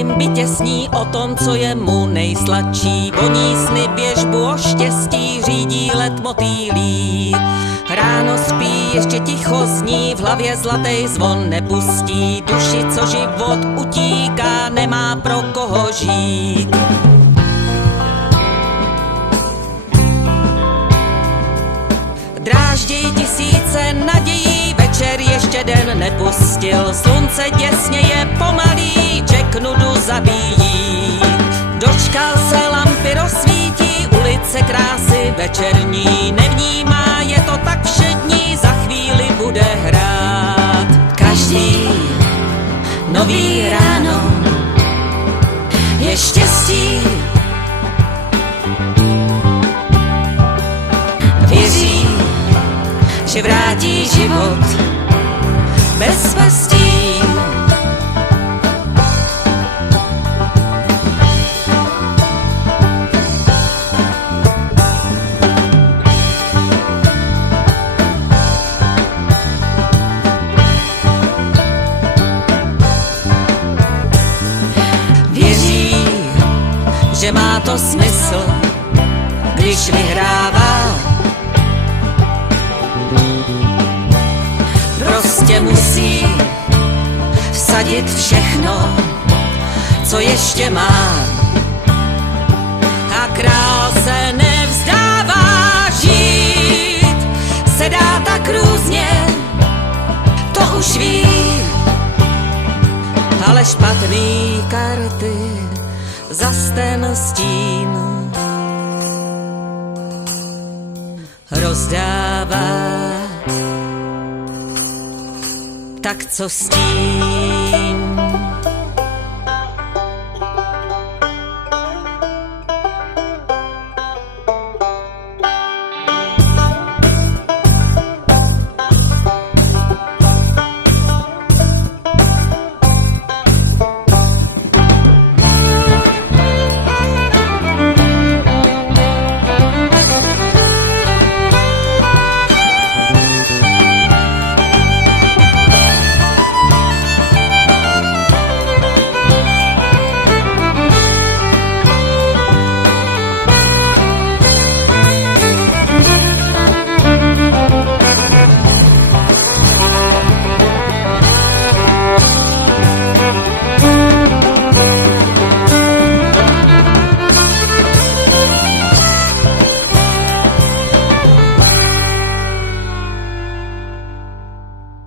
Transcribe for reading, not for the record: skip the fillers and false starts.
svým bytě sní o tom, co je mu nejsladší. Voní sny věžbu o štěstí, řídí let motýlí. Ráno spí, ještě ticho zní, v hlavě zlatej zvon nepustí. Duši, co život utíká, nemá pro koho žít. Dráždí tisíce nadějí, večer ještě den nepustil. Slunce děsně je pomalý, Jack nudu zabíjí. Dočkal se, lampy rozsvítí, ulice krásy večerní. Nevnímá, je to tak všední, za chvíli bude hrát. Každý nový ráno je štěstí. Věří, že vrátí život bez pastí. Věří, že má to smysl, když vyhrává. Prostě musí vsadit všechno, co ještě má. A král se nevzdává, žít se dá tak různě, to už ví. Ale špatný karty zas ten stín rozdává. Tak co s tím?